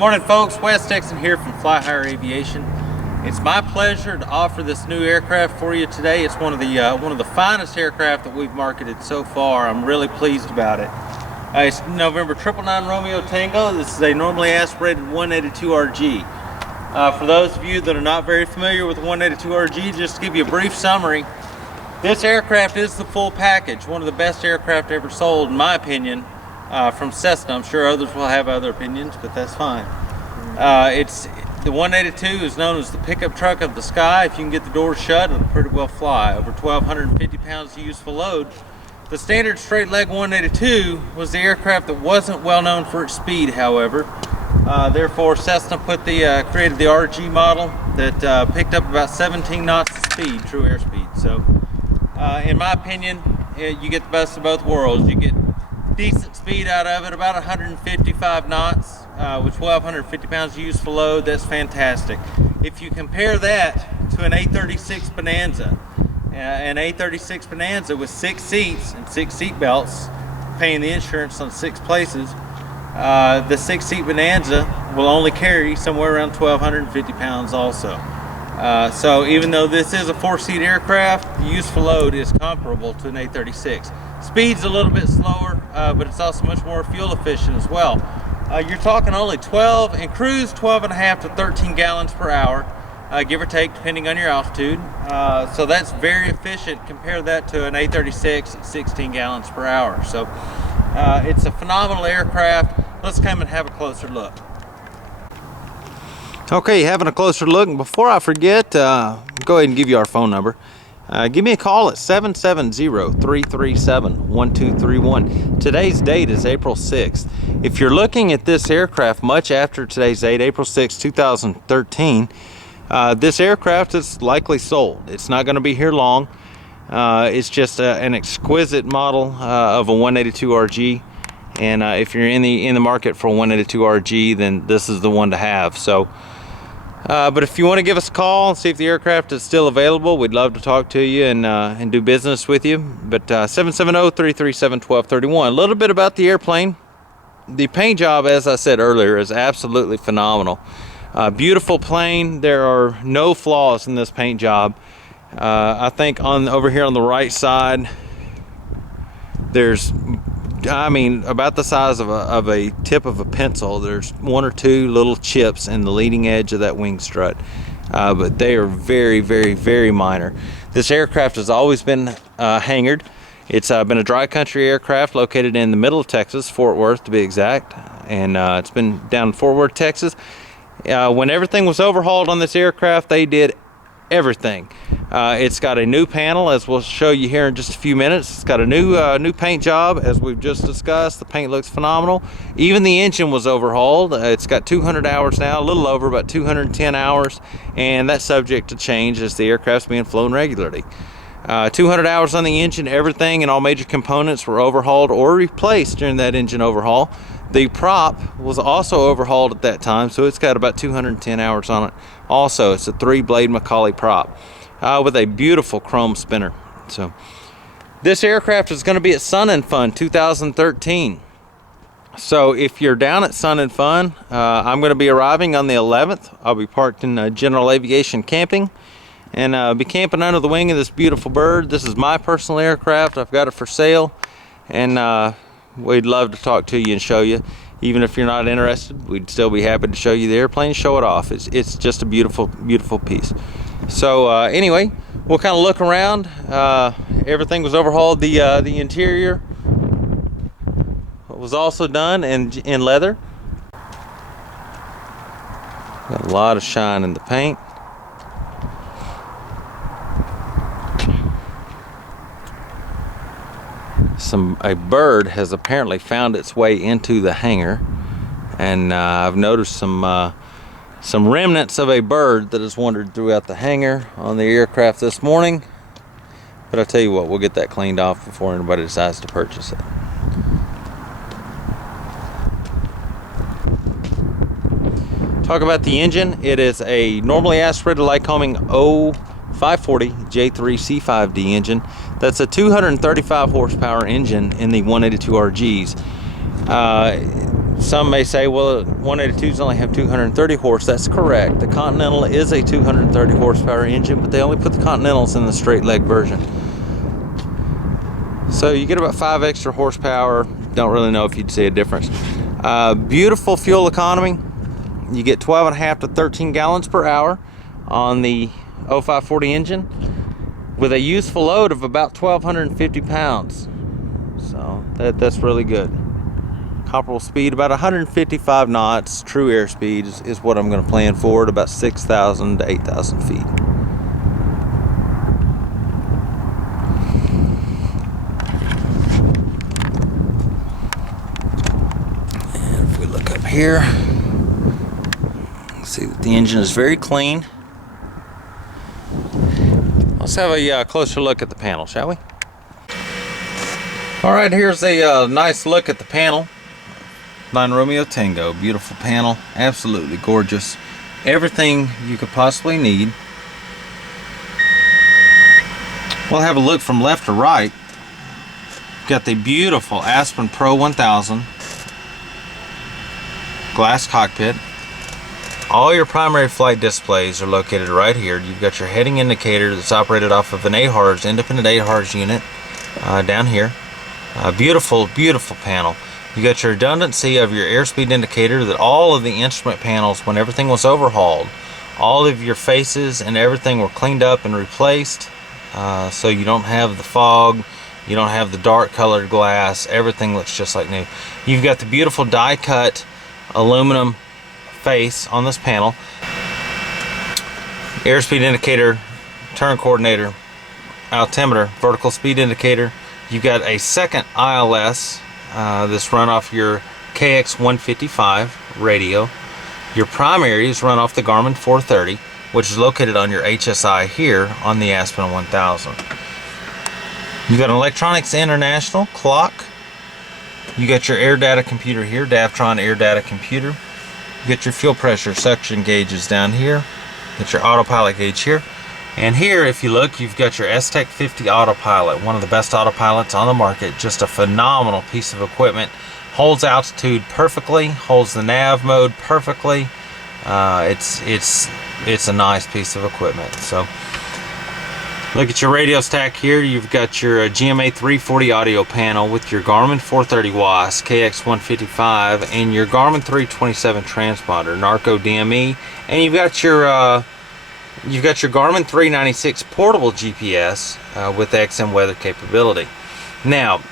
Morning folks, Wes Texan here from Fly Higher Aviation. It's my pleasure to offer this new aircraft for you today. It's one of the finest aircraft that we've marketed so far. I'm really pleased about it. It's November 999 Romeo Tango. This is a normally aspirated 182RG. For those of you that are not very familiar with the 182RG, just to give you a brief summary, this aircraft is the full package, one of the best aircraft ever sold in my opinion. From Cessna. I'm sure others will have other opinions, but that's fine. The 182 is known as the pickup truck of the sky. If you can get the doors shut, it'll pretty well fly. Over 1,250 pounds of useful load. The standard straight leg 182 was the aircraft that wasn't well known for its speed, however. Therefore, Cessna created the RG model that picked up about 17 knots of speed, true airspeed. So, in my opinion, you get the best of both worlds. You get decent speed out of it, about 155 knots with 1,250 pounds of useful load. That's fantastic. If you compare that to an A36 Bonanza, an A36 Bonanza with 6 seats and 6 seat belts, paying the insurance on 6 places, the 6-seat Bonanza will only carry somewhere around 1,250 pounds also. So even though this is a 4-seat aircraft, the useful load is comparable to an A36. Speed's a little bit slower, but it's also much more fuel efficient as well. You're talking only 12 and cruise 12.5 to 13 gallons per hour, give or take, depending on your altitude. So that's very efficient. Compare that to an A36 at 16 gallons per hour. So it's a phenomenal aircraft. Let's come and have a closer look. Okay, having a closer look. And before I forget, go ahead and give you our phone number. Give me a call at 770-337-1231. Today's date is April 6th. If you're looking at this aircraft much after today's date, April 6, 2013, this aircraft is likely sold. It's not going to be here long. It's just an exquisite model of a 182RG. And if you're in the market for a 182RG, then this is the one to have. So. But if you want to give us a call and see if the aircraft is still available, we'd love to talk to you and do business with you. But 770-337-1231. A little bit about the airplane. The paint job, as I said earlier, is absolutely phenomenal. Beautiful plane. There are no flaws in this paint job. I think over here on the right side, there's, about the size of a tip of a pencil. There's 1 or 2 little chips in the leading edge of that wing strut, but they are very, very, very minor. This aircraft has always been hangared. It's been a dry country aircraft located in the middle of Texas, Fort Worth to be exact, and it's been down in Fort Worth, Texas. When everything was overhauled on this aircraft, they did everything. It's got a new panel, as we'll show you here in just a few minutes. It's got a new paint job, as we've just discussed. The paint looks phenomenal. Even the engine was overhauled. It's got 200 hours now, a little over, about 210 hours, and that's subject to change as the aircraft's being flown regularly. 200 hours on the engine. Everything and all major components were overhauled or replaced during that engine overhaul. The prop was also overhauled at that time, so it's got about 210 hours on it. Also, it's a 3-blade Macaulay prop with a beautiful chrome spinner. So, this aircraft is going to be at Sun and Fun 2013. So, if you're down at Sun and Fun, I'm going to be arriving on the 11th. I'll be parked in General Aviation Camping and be camping under the wing of this beautiful bird. This is my personal aircraft. I've got it for sale, and we'd love to talk to you and show you. Even if you're not interested, we'd still be happy to show you the airplane, show it off. It's just a beautiful, beautiful piece. So anyway, we'll kind of look around. Everything was overhauled. The interior was also done in leather. Got a lot of shine in the paint. A bird has apparently found its way into the hangar, and I've noticed some remnants of a bird that has wandered throughout the hangar on the aircraft this morning. But I'll tell you what, we'll get that cleaned off before anybody decides to purchase it. Talk about the engine. It is a normally aspirated Lycoming 540 J3C5D engine. That's a 235 horsepower engine in the 182RGs. Some may say, well, 182s only have 230 horse. That's correct. The Continental is a 230 horsepower engine, but they only put the Continentals in the straight leg version. So you get about 5 extra horsepower. Don't really know if you'd see a difference. Beautiful fuel economy. You get 12.5 to 13 gallons per hour on the 0540 engine with a useful load of about 1,250 pounds. So that's really good. Comparable speed, about 155 knots. True airspeed is what I'm going to plan for at about 6,000 to 8,000 feet. And if we look up here, see that the engine is very clean. Let's have a closer look at the panel, shall we? All right, here's a nice look at the panel. 9 Romeo Tango, beautiful panel, absolutely gorgeous. Everything you could possibly need. We'll have a look from left to right. Got the beautiful Aspen Pro 1000 glass cockpit. All your primary flight displays are located right here. You've got your heading indicator that's operated off of an AHRS, independent AHRS unit down here. Beautiful, beautiful panel. You got your redundancy of your airspeed indicator, that all of the instrument panels, when everything was overhauled, all of your faces and everything were cleaned up and replaced. So you don't have the fog, you don't have the dark colored glass, everything looks just like new. You've got the beautiful die cut aluminum face on this panel. Airspeed indicator, turn coordinator, altimeter, vertical speed indicator. You've got a second ILS this run off your KX155 radio. Your primary is run off the Garmin 430, which is located on your HSI here on the Aspen 1000. You've got an Electronics International clock. You got your air data computer here, Davtron air data computer. You get your fuel pressure suction gauges down here. Get your autopilot gauge here. And here, if you look, you've got your STEC 50 autopilot, one of the best autopilots on the market. Just a phenomenal piece of equipment. Holds altitude perfectly, holds the nav mode perfectly. It's a nice piece of equipment. So look at your radio stack here. You've got your GMA 340 audio panel with your Garmin 430 WAS, KX155, and your Garmin 327 transponder, Narco DME, and you've got your Garmin 396 portable GPS with XM weather capability. Now,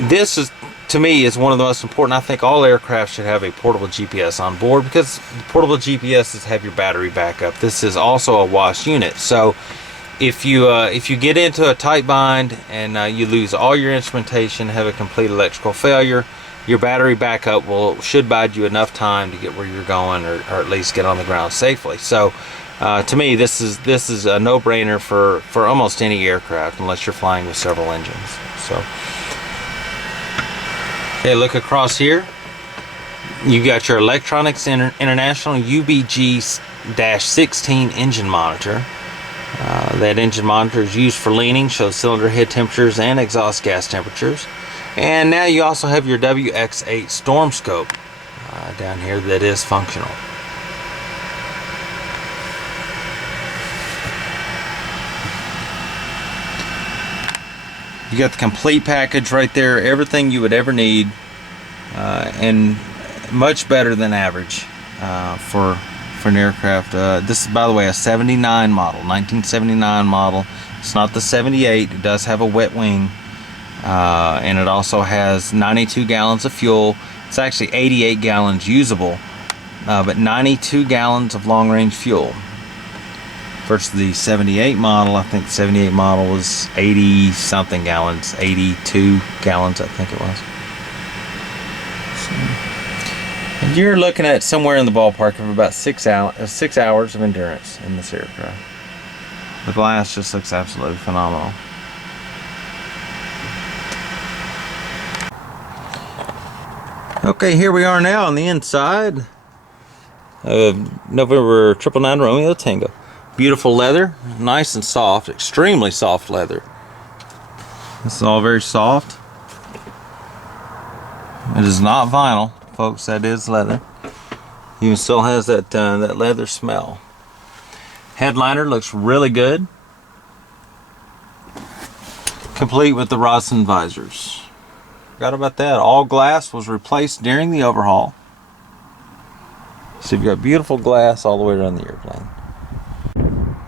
this is, to me, is one of the most important. I think all aircraft should have a portable GPS on board, because portable GPSs have your battery backup. This is also a WAS unit, so if you get into a tight bind and you lose all your instrumentation, have a complete electrical failure, your battery backup should bide you enough time to get where you're going, or at least get on the ground safely. So to me, this is a no-brainer for almost any aircraft, unless you're flying with several engines. So okay, look across here. You got your Electronics International UBG-16 engine monitor. That engine monitor is used for leaning, shows cylinder head temperatures and exhaust gas temperatures. And now you also have your WX8 storm scope down here that is functional. You got the complete package right there, everything you would ever need, and much better than average for an aircraft. This is, by the way, a 79 model, 1979 model. It's not the 78. It does have a wet wing, and it also has 92 gallons of fuel. It's actually 88 gallons usable, but 92 gallons of long-range fuel. Versus the 78 model, I think the 78 model was 80 something gallons, 82 gallons I think it was. And you're looking at somewhere in the ballpark of about 6 hours of endurance in this aircraft. The glass just looks absolutely phenomenal. Okay, here we are now on the inside of November 999 Romeo Tango. Beautiful leather, nice and soft, extremely soft leather. This is all very soft. It is not vinyl. folks. That is leather. Even still has that that leather smell. Headliner looks really good. Complete with the rods and visors. Forgot about that. All glass was replaced during the overhaul. So you've got beautiful glass all the way around the airplane.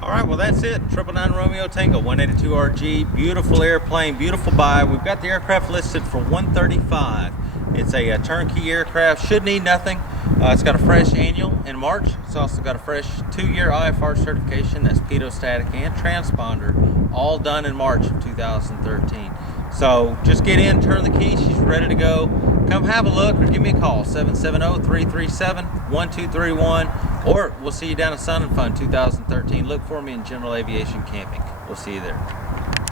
All right, well that's it. 999 Romeo Tango 182 RG. Beautiful airplane, beautiful buy. We've got the aircraft listed for $135. It's a turnkey aircraft. Should need nothing. It's got a fresh annual in March. It's also got a fresh 2-year IFR certification. That's pitot-static and transponder, all done in March of 2013. So just get in, turn the key. She's ready to go. Come have a look or give me a call, 770-337-1231, or we'll see you down at Sun and Fun 2013. Look for me in General Aviation Camping. We'll see you there.